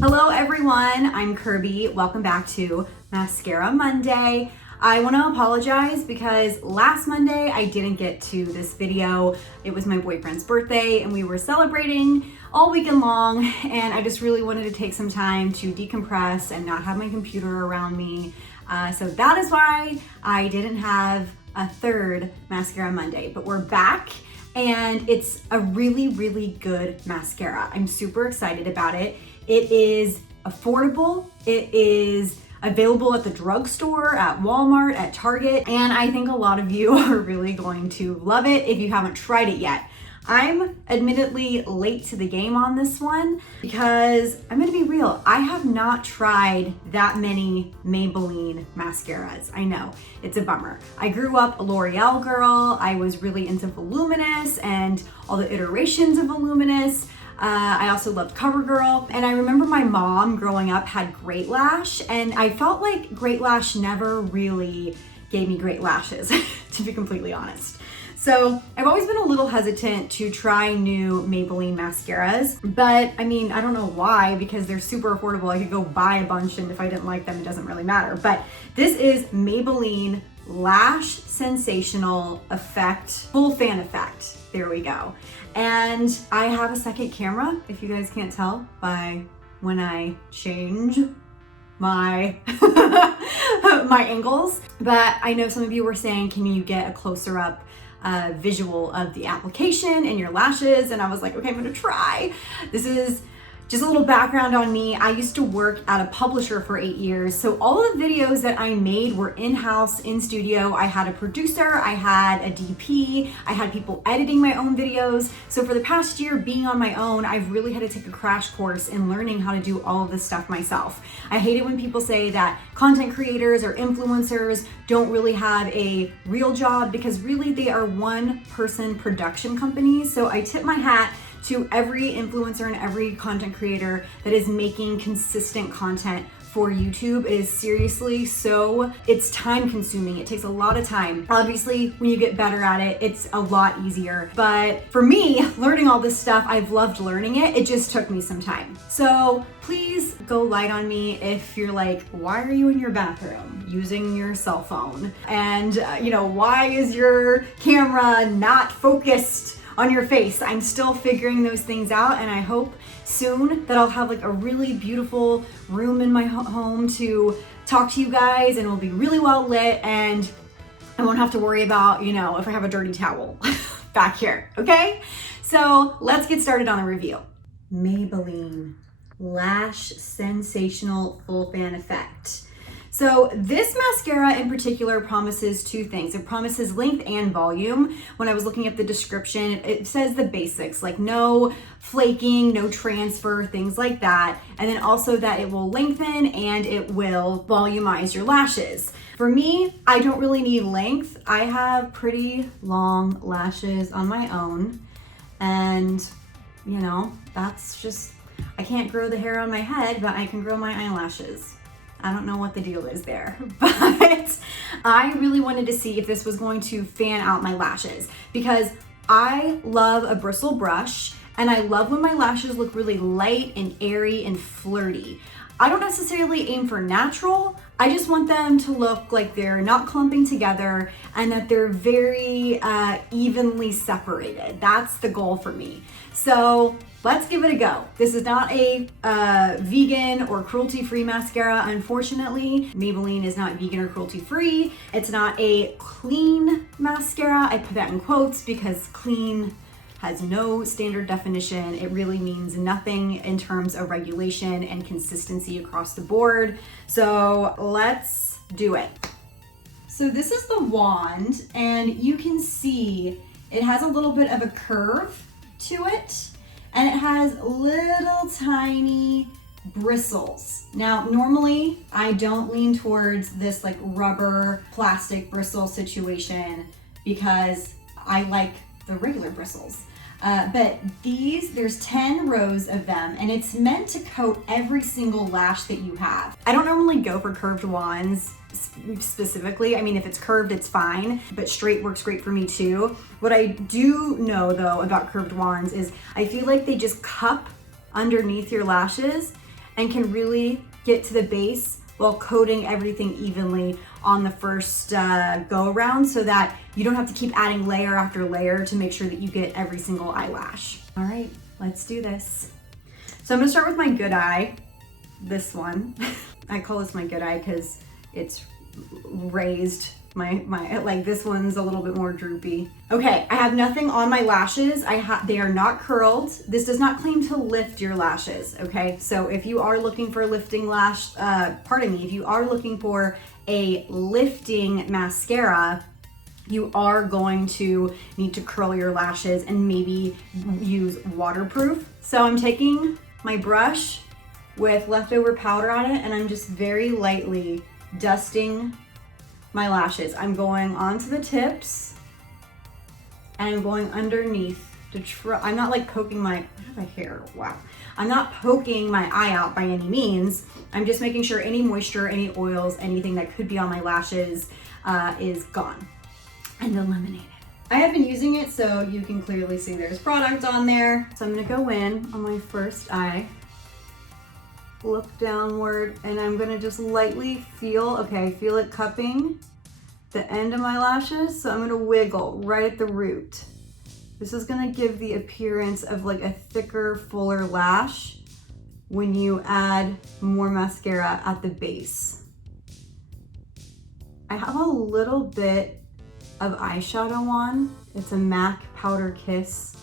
Hello everyone, I'm Kirby. Welcome back to Mascara Monday. I want to apologize because last Monday I didn't get to this video. It was my boyfriend's birthday and we were celebrating all weekend long, and I just really wanted to take some time to decompress and not have my computer around me. So that is why I didn't have a third Mascara Monday, but we're back. And it's a really, really good mascara. I'm super excited about it. It is affordable. It is available at the drugstore, at Walmart, at Target, and I think a lot of you are really going to love it if you haven't tried it yet. I'm admittedly late to the game on this one because I'm gonna be real, I have not tried that many Maybelline mascaras. I know, it's a bummer. I grew up a L'Oreal girl. I was really into Voluminous and all the iterations of Voluminous. I also loved CoverGirl, and I remember my mom growing up had Great Lash, and I felt like Great Lash never really gave me great lashes, to be completely honest. So I've always been a little hesitant to try new Maybelline mascaras, but I mean, I don't know why, because they're super affordable. I could go buy a bunch, and if I didn't like them, it doesn't really matter. But this is Maybelline Lash Sensational Effect, Full Fan Effect. There we go. And I have a second camera, if you guys can't tell by when I change my my angles. But I know some of you were saying, can you get a closer up visual of the application and your lashes? And I was like, okay, I'm gonna try. This is just a little background on me. I used to work at a publisher for 8 years. So all of the videos that I made were in-house, in studio. I had a producer, I had a DP, I had people editing my own videos. So for the past year being on my own, I've really had to take a crash course in learning how to do all of this stuff myself. I hate it when people say that content creators or influencers don't really have a real job, because really they are one-person production companies. So I tip my hat to every influencer and every content creator that is making consistent content for YouTube. It is seriously it's time consuming. It takes a lot of time. Obviously, when you get better at it, it's a lot easier. But for me, learning all this stuff, I've loved learning it. It just took me some time. So please go light on me if you're like, why are you in your bathroom using your cell phone? And why is your camera not focused on your face? I'm still figuring those things out, and I hope soon that I'll have like a really beautiful room in my home to talk to you guys, and it'll be really well lit, and I won't have to worry about, if I have a dirty towel back here, okay? So let's get started on the review. Maybelline Lash Sensational Full Fan Effect. So this mascara in particular promises two things. It promises length and volume. When I was looking at the description, it says the basics, like no flaking, no transfer, things like that. And then also that it will lengthen and it will volumize your lashes. For me, I don't really need length. I have pretty long lashes on my own. And that's just, I can't grow the hair on my head, but I can grow my eyelashes. I don't know what the deal is there, but I really wanted to see if this was going to fan out my lashes, because I love a bristle brush and I love when my lashes look really light and airy and flirty. I don't necessarily aim for natural. I just want them to look like they're not clumping together and that they're very evenly separated. That's the goal for me. So let's give it a go. This is not a vegan or cruelty-free mascara, unfortunately. Maybelline is not vegan or cruelty-free. It's not a clean mascara. I put that in quotes because clean has no standard definition. It really means nothing in terms of regulation and consistency across the board. So let's do it. So this is the wand, and you can see it has a little bit of a curve to it, and it has little tiny bristles. Now, normally I don't lean towards this like rubber plastic bristle situation because I like the regular bristles. But there's 10 rows of them, and it's meant to coat every single lash that you have. I don't normally go for curved wands specifically. I mean, if it's curved, it's fine, but straight works great for me too. What I do know though about curved wands is I feel like they just cup underneath your lashes and can really get to the base while coating everything evenly on the first go around, so that you don't have to keep adding layer after layer to make sure that you get every single eyelash. All right, let's do this. So I'm gonna start with my good eye, this one. I call this my good eye because it's raised. Like this one's a little bit more droopy. Okay, I have nothing on my lashes. They are not curled. This does not claim to lift your lashes, okay? So if you are looking for a lifting lash, if you are looking for a lifting mascara, you are going to need to curl your lashes and maybe use waterproof. So I'm taking my brush with leftover powder on it and I'm just very lightly dusting my lashes. I'm going onto the tips and I'm going underneath to try. I'm not like poking my hair. Wow. I'm not poking my eye out by any means. I'm just making sure any moisture, any oils, anything that could be on my lashes is gone and eliminated. I have been using it so you can clearly see there's product on there. So I'm gonna go in on my first eye, look downward, and I'm gonna just lightly feel it cupping the end of my lashes. So I'm gonna wiggle right at the root. This is gonna give the appearance of like a thicker, fuller lash when you add more mascara at the base. I have a little bit of eyeshadow on. It's a MAC Powder Kiss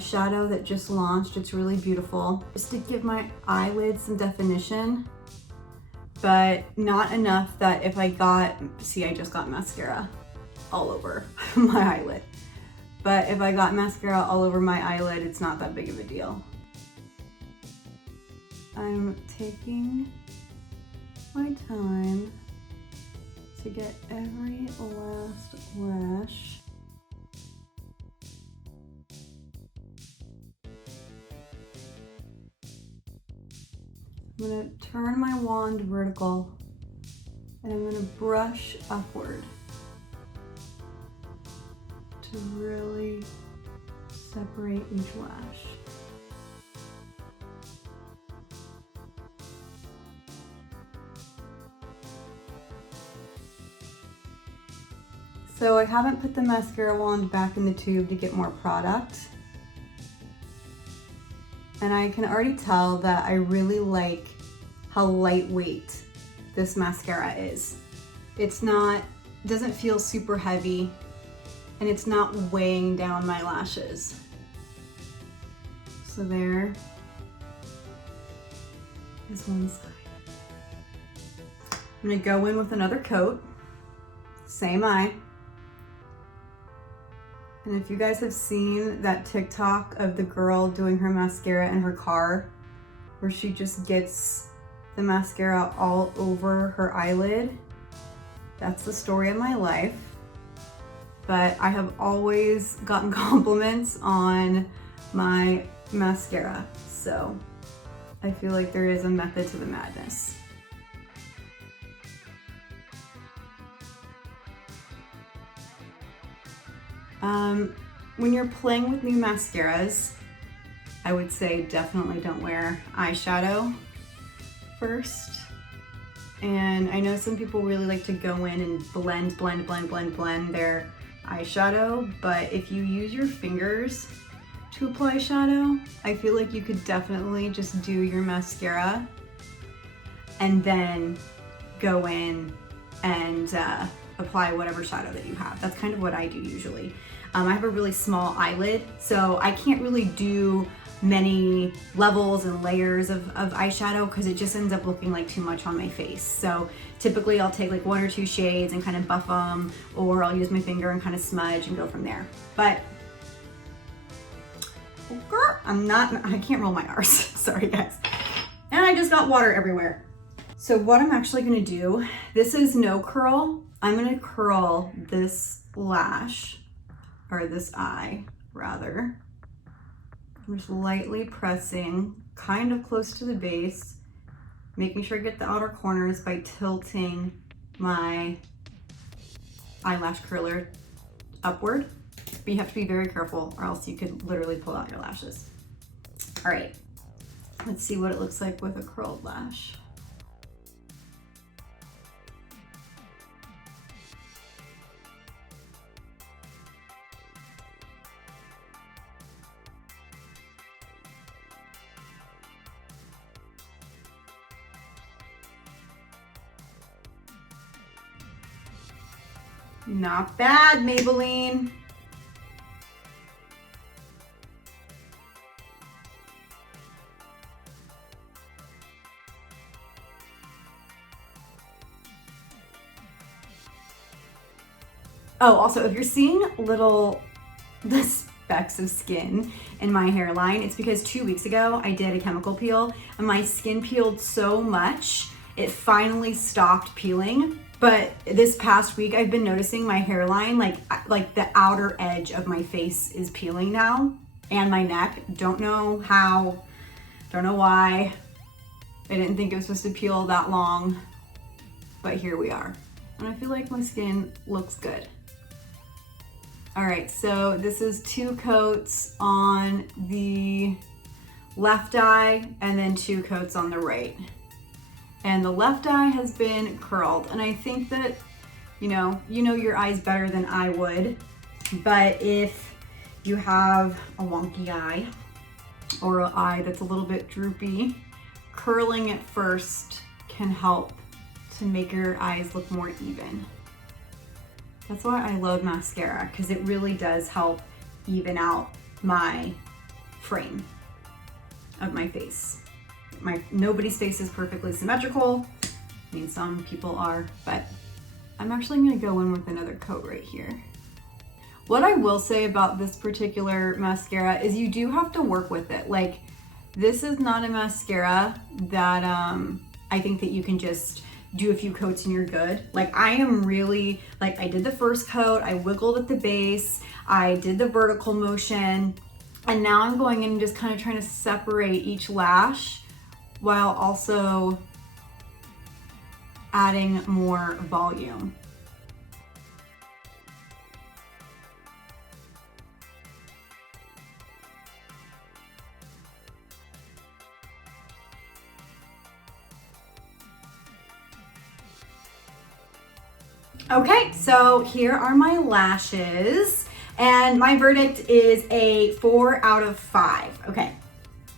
shadow that just launched. It's really beautiful. Just to give my eyelids some definition, but not enough that if I just got mascara all over my eyelid. But if I got mascara all over my eyelid, it's not that big of a deal. I'm taking my time to get every last lash. I'm gonna turn my wand vertical and I'm gonna brush upward to really separate each lash. So I haven't put the mascara wand back in the tube to get more product. And I can already tell that I really like how lightweight this mascara is. Doesn't feel super heavy, and it's not weighing down my lashes. So there is one side. I'm gonna go in with another coat, same eye. And if you guys have seen that TikTok of the girl doing her mascara in her car, where she just gets the mascara all over her eyelid, that's the story of my life. But I have always gotten compliments on my mascara, so I feel like there is a method to the madness. When you're playing with new mascaras, I would say definitely don't wear eyeshadow first. And I know some people really like to go in and blend their eyeshadow, but if you use your fingers to apply shadow, I feel like you could definitely just do your mascara and then go in and apply whatever shadow that you have. That's kind of what I do usually. I have a really small eyelid, so I can't really do many levels and layers of eyeshadow because it just ends up looking like too much on my face. So typically I'll take like 1 or 2 shades and kind of buff them, or I'll use my finger and kind of smudge and go from there. But I can't roll my R's. Sorry guys. And I just got water everywhere. So what I'm actually gonna do, this is no curl. I'm gonna curl this lash, or this eye rather. I'm just lightly pressing kind of close to the base, making sure I get the outer corners by tilting my eyelash curler upward, but you have to be very careful or else you could literally pull out your lashes. All right, let's see what it looks like with a curled lash. Not bad, Maybelline. Oh, also, if you're seeing the specks of skin in my hairline, it's because 2 weeks ago I did a chemical peel and my skin peeled so much, it finally stopped peeling. But this past week, I've been noticing my hairline, like the outer edge of my face is peeling now, and my neck. Don't know how, don't know why. I didn't think it was supposed to peel that long, but here we are. And I feel like my skin looks good. All right, so this is 2 coats on the left eye and then 2 coats on the right. And the left eye has been curled. And I think that, you know your eyes better than I would, but if you have a wonky eye or an eye that's a little bit droopy, curling it first can help to make your eyes look more even. That's why I love mascara, because it really does help even out my frame of my face. Nobody's face is perfectly symmetrical. I mean, some people are, but I'm actually gonna go in with another coat right here. What I will say about this particular mascara is you do have to work with it. Like, this is not a mascara that I think that you can just do a few coats and you're good. Like, I am really, like, I did the first coat, I wiggled at the base, I did the vertical motion, and now I'm going in and just kind of trying to separate each lash while also adding more volume. Okay, so here are my lashes, and my verdict is a 4 out of 5. Okay.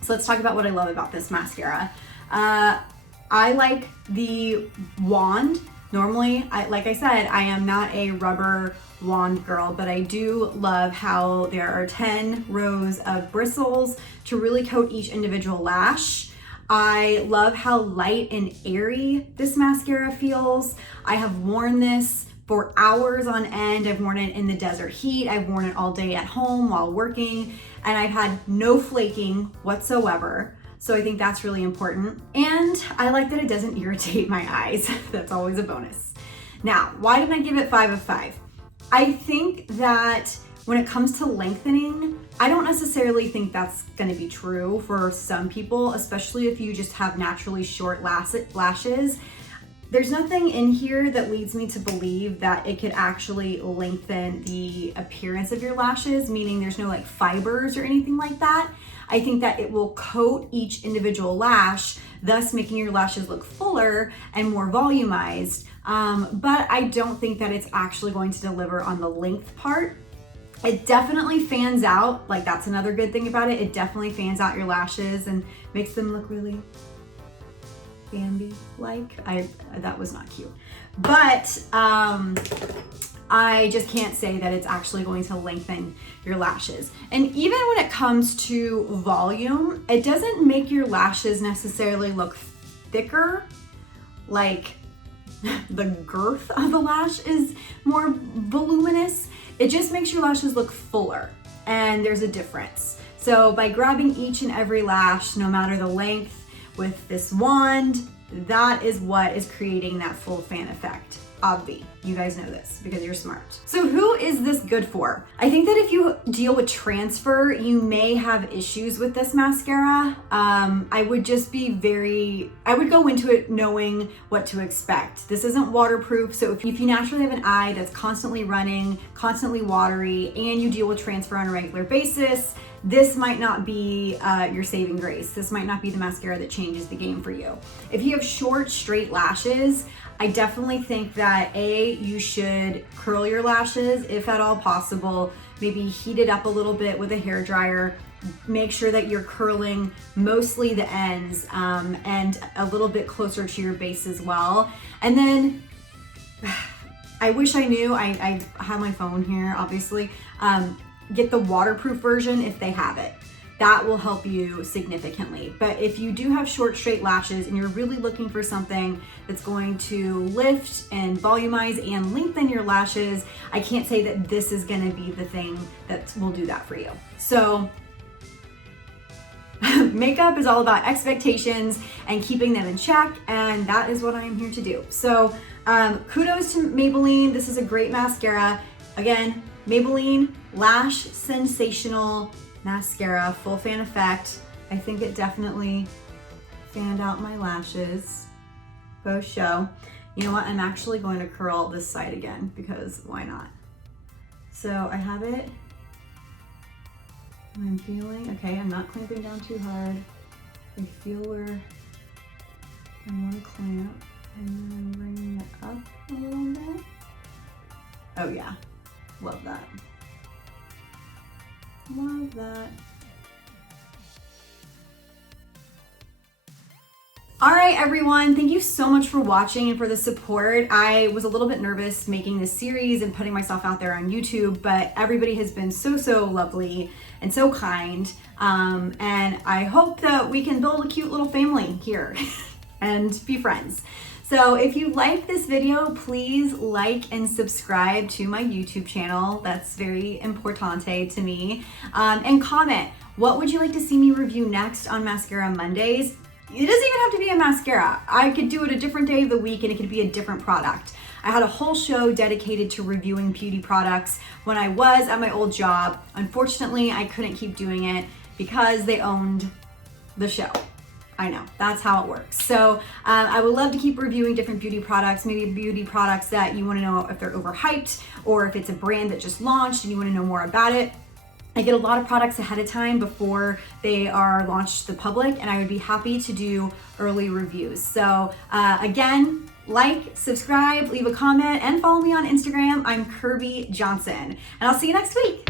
So let's talk about what I love about this mascara. I like the wand. Normally, like I said, I am not a rubber wand girl, but I do love how there are 10 rows of bristles to really coat each individual lash. I love how light and airy this mascara feels. I have worn this for hours on end. I've worn it in the desert heat. I've worn it all day at home while working, and I've had no flaking whatsoever. So I think that's really important. And I like that it doesn't irritate my eyes. That's always a bonus. Now, why did I give it 5 of 5? I think that when it comes to lengthening, I don't necessarily think that's gonna be true for some people, especially if you just have naturally short lashes. There's nothing in here that leads me to believe that it could actually lengthen the appearance of your lashes, meaning there's no like fibers or anything like that. I think that it will coat each individual lash, thus making your lashes look fuller and more volumized. But I don't think that it's actually going to deliver on the length part. It definitely fans out, like that's another good thing about it. It definitely fans out your lashes and makes them look really Bambi-like. That was not cute. But I just can't say that it's actually going to lengthen your lashes. And even when it comes to volume, it doesn't make your lashes necessarily look thicker, like the girth of the lash is more voluminous. It just makes your lashes look fuller, and there's a difference. So by grabbing each and every lash, no matter the length, with this wand, that is what is creating that full fan effect. Obvi. You guys know this because you're smart. So who is this good for? I think that if you deal with transfer, you may have issues with this mascara. I would go into it knowing what to expect. This isn't waterproof, so if you naturally have an eye that's constantly running, constantly watery, and you deal with transfer on a regular basis, this might not be your saving grace. This might not be the mascara that changes the game for you. If you have short, straight lashes, I definitely think that you should curl your lashes if at all possible. Maybe heat it up a little bit with a hair dryer. Make sure that you're curling mostly the ends and a little bit closer to your base as well. And then I wish I knew, I have my phone here, obviously. Get the waterproof version if they have it. That will help you significantly. But if you do have short, straight lashes and you're really looking for something that's going to lift and volumize and lengthen your lashes, I can't say that this is gonna be the thing that will do that for you. So makeup is all about expectations and keeping them in check, and that is what I am here to do. So kudos to Maybelline. This is a great mascara. Again, Maybelline Lash Sensational Mascara, full fan effect. I think it definitely fanned out my lashes. Both show. You know what? I'm actually going to curl this side again because why not? So I have it. And I'm feeling, okay, I'm not clamping down too hard. I feel where I want to clamp, and then I'm bringing it up a little bit. Oh yeah, love that. Love that. All right, everyone, thank you so much for watching and for the support. I was a little bit nervous making this series and putting myself out there on YouTube, but everybody has been so lovely and so kind. And I hope that we can build a cute little family here and be friends. So if you like this video, please like and subscribe to my YouTube channel. That's very importante to me. And comment, what would you like to see me review next on Mascara Mondays? It doesn't even have to be a mascara. I could do it a different day of the week and it could be a different product. I had a whole show dedicated to reviewing beauty products when I was at my old job. Unfortunately, I couldn't keep doing it because they owned the show. I know, that's how it works. So I would love to keep reviewing different beauty products, maybe beauty products that you wanna know if they're overhyped or if it's a brand that just launched and you wanna know more about it. I get a lot of products ahead of time before they are launched to the public, and I would be happy to do early reviews. So again, like, subscribe, leave a comment, and follow me on Instagram. I'm Kirby Johnson, and I'll see you next week.